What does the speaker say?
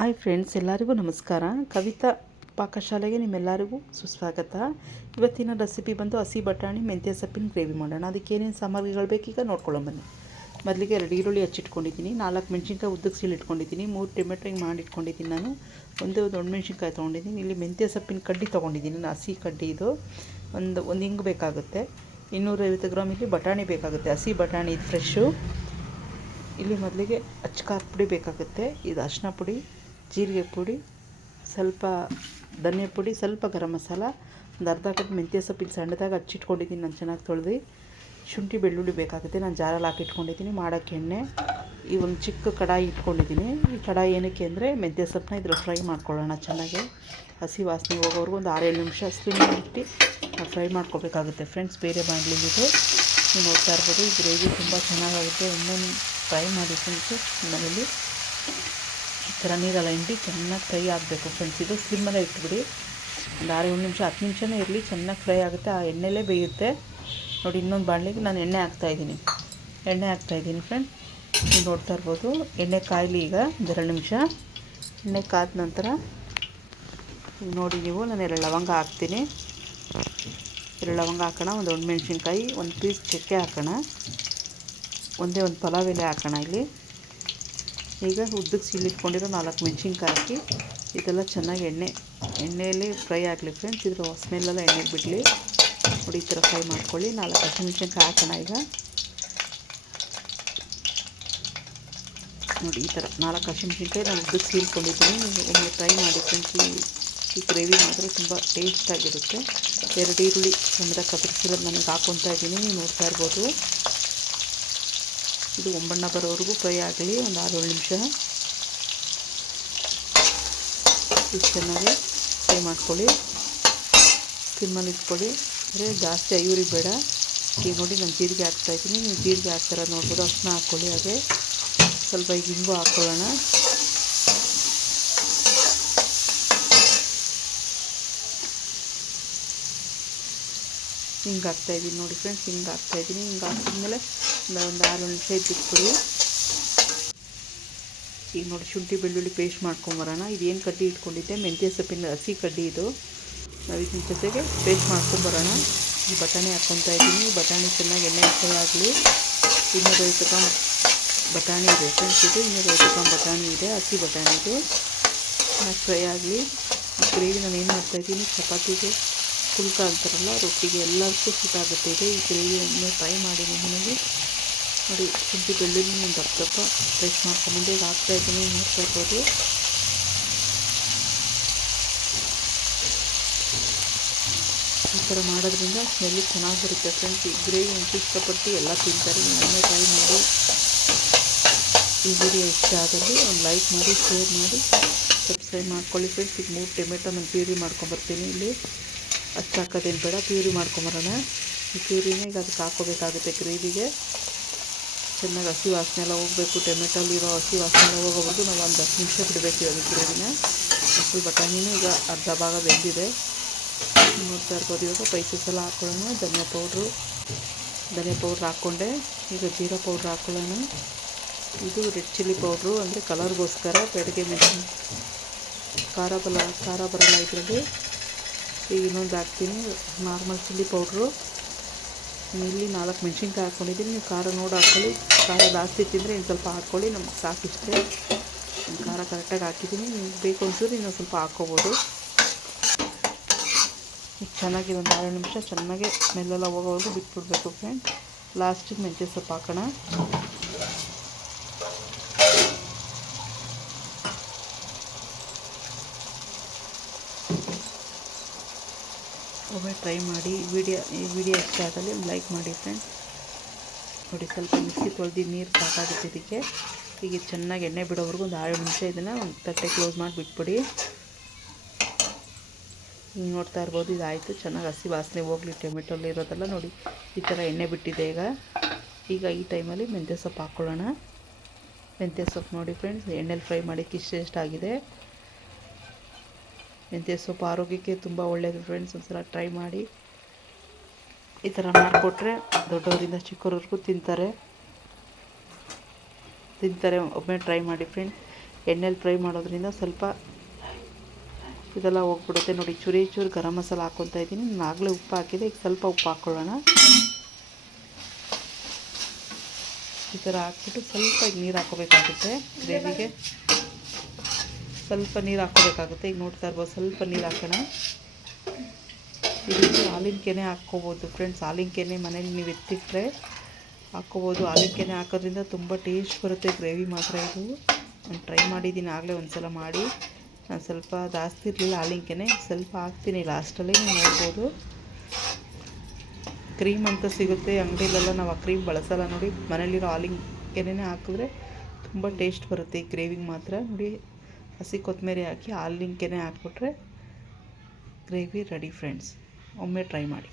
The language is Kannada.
ಹಾಯ್ ಫ್ರೆಂಡ್ಸ್, ಎಲ್ಲರಿಗೂ ನಮಸ್ಕಾರ. ಕವಿತಾ ಪಾಕಶಾಲೆಗೆ ನಿಮ್ಮೆಲ್ಲರಿಗೂ ಸುಸ್ವಾಗತ. ಇವತ್ತಿನ ರೆಸಿಪಿ ಬಂದು ಹಸಿ ಬಟಾಣಿ ಮೆಂತ್ಯ ಸೊಪ್ಪಿನ ಗ್ರೇವಿ ಮಾಡೋಣ. ಅದಕ್ಕೆ ಏನೇನು ಸಾಮಗ್ರಿಗಳು ಬೇಕೀಗ ನೋಡ್ಕೊಳ್ಳೋ ಬನ್ನಿ. ಮೊದಲಿಗೆ 2 ಈರುಳ್ಳಿ ಹಚ್ಚಿಟ್ಕೊಂಡಿದ್ದೀನಿ, 4 ಮೆಣಸಿನ್ಕಾಯಿ ಉದ್ದಕ್ಕೆ ಸೀಳಿಟ್ಕೊಂಡಿದ್ದೀನಿ, 3 ಟೊಮೆಟೊ ಹಿಂಗೆ ಮಾಡಿಟ್ಕೊಂಡಿದ್ದೀನಿ. ನಾನು ಒಂದು ದೊಡ್ಡ ಮೆಣಸಿನ್ಕಾಯಿ ತೊಗೊಂಡಿದ್ದೀನಿ. ಇಲ್ಲಿ ಮೆಂತ್ಯ ಸೊಪ್ಪಿನ ಕಡ್ಡಿ ತೊಗೊಂಡಿದ್ದೀನಿ, ಹಸಿ ಕಡ್ಡಿ. ಇದು ಒಂದು ಹಿಂಗೆ ಬೇಕಾಗುತ್ತೆ. 250 ಗ್ರಾಮ್ ಇಲ್ಲಿ ಬಟಾಣಿ ಬೇಕಾಗುತ್ತೆ, ಹಸಿ ಬಟಾಣಿ ಇದು ಫ್ರೆಶ್ಶು. ಇಲ್ಲಿ ಮೊದಲಿಗೆ ಖಾರದ ಪುಡಿ ಬೇಕಾಗುತ್ತೆ. ಇದು ಅರಿಶಿನ ಪುಡಿ, ಜೀರಿಗೆ ಪುಡಿ, ಸ್ವಲ್ಪ ಧನಿಯಾ ಪುಡಿ, ಸ್ವಲ್ಪ ಗರಂ ಮಸಾಲ, ಒಂದು ಅರ್ಧ ಕಪ್ ಮೆಂತ್ಯ ಸೊಪ್ಪಿನ ಸಣ್ಣದಾಗಿ ಹಚ್ಚಿಟ್ಕೊಂಡಿದ್ದೀನಿ ನಾನು ಚೆನ್ನಾಗಿ ತೊಳೆದು. ಶುಂಠಿ ಬೆಳ್ಳುಳ್ಳಿ ಬೇಕಾಗುತ್ತೆ, ನಾನು ಜಾರಲ್ಲಿ ಹಾಕಿಟ್ಕೊಂಡಿದ್ದೀನಿ. ಮಾಡೋಕ್ಕೆ ಎಣ್ಣೆ, ಈ ಒಂದು ಚಿಕ್ಕ ಕಡಾಯಿ ಇಟ್ಕೊಂಡಿದ್ದೀನಿ. ಈ ಕಡಾಯಿ ಏನಕ್ಕೆ ಅಂದರೆ ಮೆಂತ್ಯ ಸೊಪ್ಪನ್ನ ಇದ್ರಲ್ಲಿ ಫ್ರೈ ಮಾಡ್ಕೊಳ್ಳೋಣ ಚೆನ್ನಾಗಿ. ಹಸಿ ವಾಸನೆ ಹೋಗೋವರೆಗೂ ಒಂದು 6-7 ನಿಮಿಷ ಸ್ಲಿಮ್ಮಲ್ಲಿ ಇಟ್ಟು ಫ್ರೈ ಮಾಡ್ಕೋಬೇಕಾಗುತ್ತೆ ಫ್ರೆಂಡ್ಸ್. ಬೇರೆ ಬಾಣಲಿಲಿದೆ, ನೀವು ನೋಡ್ತಾ ಇರ್ಬೋದು. ಈ ಗ್ರೇವಿ ತುಂಬ ಚೆನ್ನಾಗಾಗುತ್ತೆ. ಒಮ್ಮೆ ಫ್ರೈ ಮಾಡಿ ಫ್ರೆಂಡ್ಸು. ಮನೇಲಿ ಈ ಥರ ನೀರೆಲ್ಲ ಹಿಂಡಿ ಚೆನ್ನಾಗಿ ಫ್ರೈ ಆಗಬೇಕು ಫ್ರೆಂಡ್ಸ್. ಇದು ಸ್ಲಿಮ್ಮಲ್ಲೇ ಇಟ್ಬಿಡಿ. ಒಂದು 6-7 ನಿಮಿಷ, 10 ನಿಮಿಷನೇ ಇರಲಿ, ಚೆನ್ನಾಗಿ ಫ್ರೈ ಆಗುತ್ತೆ. ಆ ಎಣ್ಣೆಲೇ ಬೇಯುತ್ತೆ ನೋಡಿ. ಇನ್ನೊಂದು ಬಾಣಲಿಗೆ ನಾನು ಎಣ್ಣೆ ಹಾಕ್ತಾಯಿದ್ದೀನಿ ಫ್ರೆಂಡ್. ನೀವು ನೋಡ್ತಾ ಇರ್ಬೋದು. ಎಣ್ಣೆ ಕಾಯಲಿ ಈಗ ಒಂದು 2 ನಿಮಿಷ. ಎಣ್ಣೆ ಕಾದ ನಂತರ ನೋಡಿ ನೀವು, ನಾನು 2 ಲವಂಗ ಹಾಕ್ತೀನಿ. 2 ಲವಂಗ ಹಾಕೋಣ, ಒಂದು ದೊಡ್ಡ ಮೆಣಸಿನ್ಕಾಯಿ, ಒಂದು ಪೀಸ್ ಚಕ್ಕೆ ಹಾಕೋಣ, ಒಂದೇ ಒಂದು ಪಲಾವ್ ಎಲೆ ಹಾಕೋಣ ಇಲ್ಲಿ. ಈಗ ಉದ್ದಕ್ಕೆ ಸೀಳಿಟ್ಕೊಂಡಿರೋ 4 ಮೆಣಸಿನ್ಕಾಯಿ ಹಾಕಿ ಇದೆಲ್ಲ ಚೆನ್ನಾಗಿ ಎಣ್ಣೆಯಲ್ಲಿ ಫ್ರೈ ಆಗಲಿ ಫ್ರೆಂಡ್ಸ್. ಇದ್ರ ಸ್ಮೆಲ್ಲೆಲ್ಲ ಎಣ್ಣೆಗೆ ಬಿಡಲಿ ನೋಡಿ. ಈ ಥರ ಫ್ರೈ ಮಾಡ್ಕೊಳ್ಳಿ. 4 ಹಸಿಮೆಣಸಿನ್ಕಾಯಿ ಹಾಕೋಣ ಈಗ ನೋಡಿ. ಈ ಥರ 4 ಹಸಿಮೆಣಸಿನ್ಕಾಯಿ ನಾನು ಉದ್ದಕ್ಕೆ ಸೀಳ್ಕೊಂಡಿದ್ದೀನಿ. ಒಮ್ಮೆ ಫ್ರೈ ಮಾಡಿ ಫ್ರೆಂಡ್ಸ್. ಈ ಗ್ರೇವಿ ಮಾತ್ರ ತುಂಬ ಟೇಸ್ಟಾಗಿರುತ್ತೆ. 2 ಈರುಳ್ಳಿ ಸಣ್ಣದಾಗಿ ಕತ್ತರಿಸಿರೋದು ನನಗೆ ಹಾಕ್ಕೊತಾ ಇದ್ದೀನಿ, ನೀವು ನೋಡ್ತಾ ಇರ್ಬೋದು. ಇದು ಒಂಬಣ್ಣ ಬರೋವರೆಗೂ ಫ್ರೈ ಆಗಲಿ, ಒಂದು 6-7 ನಿಮಿಷ. ಇದು ಚೆನ್ನಾಗಿ ಫ್ರೈ ಮಾಡ್ಕೊಳ್ಳಿ, ಸ್ಲಿಮ್ಮಲ್ಲಿ ಇಟ್ಕೊಳ್ಳಿ. ಅಂದರೆ ಜಾಸ್ತಿ ಐವರಿ ಬೇಡ. ಈಗ ನೋಡಿ ನಾನು ಜೀರಿಗೆ ಹಾಕ್ತಾಯಿದ್ದೀನಿ, ನೀವು ಜೀರಿಗೆ ಹಾಕ್ತಾರ ನೋಡ್ಬೋದು. ಅಷ್ಟನ್ನ ಹಾಕ್ಕೊಳ್ಳಿ. ಹಾಗೆ ಸ್ವಲ್ಪ ಈಗ ಹಿಂಗು ಹಾಕ್ಕೊಳ್ಳೋಣ. ಹಿಂಗೆ ಹಾಕ್ತಾಯಿದ್ದೀನಿ ನೋಡಿ ಫ್ರೆಂಡ್ಸ್. ಹಿಂಗೆ ಹಾಕ್ತಾಯಿದ್ದೀನಿ. ಹಿಂಗೆ ಹಾಕಿದ್ಮೇಲೆ ಒಂದು 6 ನಿಮಿಷ ಬಿಟ್ಬಿಡಿ. ಈಗ ನೋಡಿ ಶುಂಠಿ ಬೆಳ್ಳುಳ್ಳಿ ಪೇಸ್ಟ್ ಮಾಡ್ಕೊಂಬರೋಣ. ಇದೇನು ಕಡ್ಡಿ ಇಟ್ಕೊಂಡಿದ್ದೆ, ಮೆಂತ್ಯ ಸೊಪ್ಪಿನ ಹಸಿ ಕಡ್ಡಿ ಇದು. ನಾವು ಇದನ್ನ ಜೊತೆಗೆ ಪೇಸ್ಟ್ ಮಾಡ್ಕೊಂಬರೋಣ. ಈ ಬಟಾಣಿ ಹಾಕ್ಕೊತಾ ಇದ್ದೀನಿ. ಬಟಾಣಿ ಚೆನ್ನಾಗಿ ಎಣ್ಣೆ ಫ್ರೈ ಆಗಲಿ. 250 ಗ್ರಾಮ್ ಬಟಾಣಿ ಇದೆ ಫ್ರೆಂಡ್ಸ್. ಇದು 250 ಗ್ರಾಮ್ ಬಟಾಣಿ ಇದೆ, ಹಸಿ ಬಟಾಣಿ ಇದು. ಚೆನ್ನಾಗಿ ಫ್ರೈ ಆಗಲಿ. ಈ ಗ್ರೇವಿ ನಾನು ಏನು ಮಾಡ್ತಾಯಿದ್ದೀನಿ, ಚಪಾತಿಗೆ ಪುಲ್ಕ ಅಂತಾರಲ್ಲ, ರೊಟ್ಟಿಗೆ ಎಲ್ಲದಕ್ಕೂ ಸೂಟ್ ಆಗುತ್ತೆ ಇದೆ. ಈ ಗ್ರೇವಿ ಒಮ್ಮೆ ಫ್ರೈ ಮಾಡಿ ಮನೆಯಲ್ಲಿ ನೋಡಿ. ಶುಂಠಿ ಬೆಳ್ಳುಳ್ಳಿ ಒಂದು ದಪ್ಪ ಪೇಸ್ಟ್ ಮಾಡ್ಕೊಂಬಂದು ಈಗ ಹಾಕ್ತಾಯಿದ್ದೀನಿ, ನೋಡ್ತಾ ಇರ್ಬೋದು. ಈ ಥರ ಮಾಡೋದ್ರಿಂದ ಸ್ಮೆಲ್ಲು ಚೆನ್ನಾಗಿ ಬರುತ್ತೆ ಫ್ರೆಂಡ್ಸ್. ಈ ಗ್ರೇವಿ ಅಂತೂ ಇಷ್ಟಪಟ್ಟು ಎಲ್ಲ ತಿಂತಾರೆ. ಒಮ್ಮೆ ಟ್ರೈ ಮಾಡಿ. ಈ ವಿಡಿಯೋ ಇಷ್ಟ ಆದಲ್ಲಿ ಒಂದು ಲೈಕ್ ಮಾಡಿ, ಶೇರ್ ಮಾಡಿ, ಸಬ್ಸ್ಕ್ರೈಬ್ ಮಾಡ್ಕೊಳ್ಳಿ ಫ್ರೆಂಡ್ಸ್. ಈಗ 3 ಟೊಮೆಟೊ ನಾನು ಪ್ಯೂರಿ ಮಾಡ್ಕೊಂಬರ್ತೀನಿ. ಇಲ್ಲಿ ಅಷ್ಟು ಹಾಕೋದೇನು ಬೇಡ, ಪ್ಯೂರಿ ಮಾಡ್ಕೊಂಬರೋಣ. ಈ ಪ್ಯೂರಿನೇ ಈಗ ಅದಕ್ಕೆ ಹಾಕ್ಕೋಬೇಕಾಗುತ್ತೆ ಗ್ರೇವಿಗೆ. ಚೆನ್ನಾಗಿ ಹಸಿ ವಾಸನೆ ಎಲ್ಲ ಹೋಗಬೇಕು. ಟೊಮೆಟೊಲಿರೋ ಹಸಿ ವಾಸನೆ ಎಲ್ಲ ಹೋಗೋವರೆಗೂ ನಾವು ಒಂದು 10 ನಿಮಿಷ ಬಿಡಬೇಕು ಇವಾಗ ಗ್ರೇವಿನ. ಹಸಿ ಬಟಾಣಿನೂ ಈಗ ಅರ್ಧ ಭಾಗ ಬೆಂದಿದೆ, ನೋಡ್ತಾ ಇರ್ಬೋದು. ಇವಾಗ ಸ್ಪೈಸಸ್ ಎಲ್ಲ ಹಾಕ್ಕೊಳ್ಳೋಣ. ಧನಿಯಾ ಪೌಡ್ರು ಹಾಕ್ಕೊಂಡೆ. ಈಗ ಜೀರಾ ಪೌಡ್ರ್ ಹಾಕ್ಕೊಳ್ಳೋಣ. ಇದು ರೆಡ್ ಚಿಲ್ಲಿ ಪೌಡ್ರು, ಅಂದರೆ ಕಲರ್ಗೋಸ್ಕರ. ಬೆಳಗ್ಗೆ ಮೆಣಸಿನ ಖಾರ ಬರಲ್ಲ ಇದರಲ್ಲಿ. ಈಗ ಇನ್ನೊಂದು ಹಾಕ್ತೀನಿ, ನಾರ್ಮಲ್ ಚಿಲ್ಲಿ ಪೌಡ್ರು. ಇಲ್ಲಿ 4 ಮೆಣಸಿನ್ಕಾಯಿ ಹಾಕ್ಕೊಂಡಿದ್ದೀನಿ. ನೀವು ಖಾರ ನೋಡಿ ಹಾಕ್ಕೊಳ್ಳಿ. ಖಾರ ಜಾಸ್ತಿ ತಿಂದರೆ ಇನ್ನು ಸ್ವಲ್ಪ ಹಾಕ್ಕೊಳ್ಳಿ, ನಮಗೆ ಸಾಕಿಷ್ಟೇ. ಖಾರ ಕರೆಕ್ಟಾಗಿ ಹಾಕಿದ್ದೀನಿ. ನಿಮ್ಗೆ ಬೇಕು ಅನ್ಸಿದ್ರೆ ಇನ್ನೊಂದು ಸ್ವಲ್ಪ ಹಾಕ್ಕೋಬೋದು. ಈಗ ಚೆನ್ನಾಗಿ ಒಂದು 6 ನಿಮಿಷ ಚೆನ್ನಾಗಿ ಸ್ಮೆಲ್ಲೆಲ್ಲ ಹೋಗೋವರೆಗೂ ಬಿಟ್ಬಿಡ್ಬೇಕು ಫ್ರೆಂಡ್. ಲಾಸ್ಟಿಗೆ ಮೆಂತ್ಯ ಸೊಪ್ಪು ಹಾಕೋಣ. ಒಮ್ಮೆ ಟ್ರೈ ಮಾಡಿ. ಈ ವಿಡಿಯೋ ಇಷ್ಟ ಆದಲ್ಲಿ ಒಂದು ಲೈಕ್ ಮಾಡಿ ಫ್ರೆಂಡ್ಸ್. ನೋಡಿ ಸ್ವಲ್ಪ ಮಿಕ್ಸಿ ತೊಳೆದು ನೀರು ಸಾಕಾಗುತ್ತೆ ಇದಕ್ಕೆ. ಈಗ ಚೆನ್ನಾಗಿ ಎಣ್ಣೆ ಬಿಡೋವರೆಗೂ ಒಂದು 6 ನಿಮಿಷ ಇದನ್ನು ಒಂದು ತಟ್ಟೆ ಕ್ಲೋಸ್ ಮಾಡಿ ಬಿಟ್ಬಿಡಿ. ಹಿಂಗೆ ನೋಡ್ತಾ ಇರ್ಬೋದು. ಇದಾಯಿತು. ಚೆನ್ನಾಗಿ ಹಸಿ ವಾಸನೆ ಹೋಗಲಿ ಟೊಮೆಟೊಲ್ಲಿ ಇರೋದೆಲ್ಲ ನೋಡಿ. ಈ ಥರ ಎಣ್ಣೆ ಬಿಟ್ಟಿದೆ ಈಗ ಈ ಟೈಮಲ್ಲಿ ಮೆಂತ್ಯ ಸೊಪ್ಪು ಹಾಕ್ಕೊಳ್ಳೋಣ. ಮೆಂತ್ಯ ಸೊಪ್ಪು ನೋಡಿ ಫ್ರೆಂಡ್ಸ್, ಎಣ್ಣೆಲಿ ಫ್ರೈ ಮಾಡಿಕ್ಕೆ ಇಷ್ಟ ಆಗಿದೆ. ಮೆಂತ್ಯ ಸೊಪ್ಪು ಆರೋಗ್ಯಕ್ಕೆ ತುಂಬ ಒಳ್ಳೆಯದು ಫ್ರೆಂಡ್ಸ್. ಒಂದ್ಸಲ ಟ್ರೈ ಮಾಡಿ. ಈ ಥರ ಮಾಡಿಕೊಟ್ರೆ ದೊಡ್ಡವರಿಂದ ಚಿಕ್ಕವರೆಗೂ ತಿಂತಾರೆ. ಒಮ್ಮೆ ಟ್ರೈ ಮಾಡಿ ಫ್ರೆಂಡ್ಸ್. ಎಣ್ಣೆಲಿ ಫ್ರೈ ಮಾಡೋದ್ರಿಂದ ಸ್ವಲ್ಪ ಇದೆಲ್ಲ ಹೋಗ್ಬಿಡುತ್ತೆ. ನೋಡಿ ಚೂರು ಗರಂ ಮಸಾಲ ಹಾಕ್ಕೊತಾ ಇದ್ದೀನಿ. ನಾನು ಆಗಲೇ ಉಪ್ಪು ಹಾಕಿದೆ, ಈಗ ಸ್ವಲ್ಪ ಉಪ್ಪು ಹಾಕ್ಕೊಳ್ಳೋಣ. ಈ ಥರ ಹಾಕ್ಬಿಟ್ಟು ಸ್ವಲ್ಪ ಈಗ ನೀರು ಹಾಕ್ಕೋಬೇಕಾಗುತ್ತೆ. ಗ್ರೇವಿಗೆ ಸ್ವಲ್ಪ ನೀರು ಹಾಕ್ಕೋಬೇಕಾಗುತ್ತೆ. ಈಗ ನೋಡ್ತಾ ಇರ್ಬೋದು, ಸ್ವಲ್ಪ ನೀರು ಹಾಕೋಣ. ಇದಕ್ಕೆ ಹಾಲಿನ ಕೆನೆ ಹಾಕ್ಕೋಬೋದು ಫ್ರೆಂಡ್ಸ್. ಹಾಲಿನ ಕೆನೆ ಮನೇಲಿ ನೀವು ಎತ್ತಿಟ್ಟರೆ ಹಾಕ್ಕೋಬೋದು. ಹಾಲಿನ ಕೆನೆ ಹಾಕೋದ್ರಿಂದ ತುಂಬ ಟೇಸ್ಟ್ ಬರುತ್ತೆ ಗ್ರೇವಿ ಮಾತ್ರ. ಇದು ನಾನು ಟ್ರೈ ಮಾಡಿದ್ದೀನಿ ಆಗಲೇ ಒಂದು ಸಲ ಮಾಡಿ. ನಾನು ಸ್ವಲ್ಪ ಜಾಸ್ತಿ ಇರಲಿಲ್ಲ ಹಾಲಿನ ಕೆನೆ, ಸ್ವಲ್ಪ ಹಾಕ್ತೀನಿ ಲಾಸ್ಟಲ್ಲಿ, ನೀವು ನೋಡ್ಬೋದು. ಕ್ರೀಮ್ ಅಂತ ಸಿಗುತ್ತೆ ಅಂಗಡಿಲೆಲ್ಲ, ನಾವು ಆ ಕ್ರೀಮ್ ಬಳಸಲ್ಲ ನೋಡಿ. ಮನೇಲಿರೋ ಹಾಲಿನ ಕೆನೆನೇ ಹಾಕಿದ್ರೆ ತುಂಬ ಟೇಸ್ಟ್ ಬರುತ್ತೆ ಈ ಗ್ರೇವಿಗೆ ಮಾತ್ರ. ನೋಡಿ, ಹಸಿ ಕೊತ್ತಂಬರಿ ಹಾಕಿ ಹಾಲಿನ ಕೆನೆ ಹಾಕ್ಬಿಟ್ರೆ ಗ್ರೇವಿ ರೆಡಿ ಫ್ರೆಂಡ್ಸ್. ಒಮ್ಮೆ ಟ್ರೈ ಮಾಡಿ.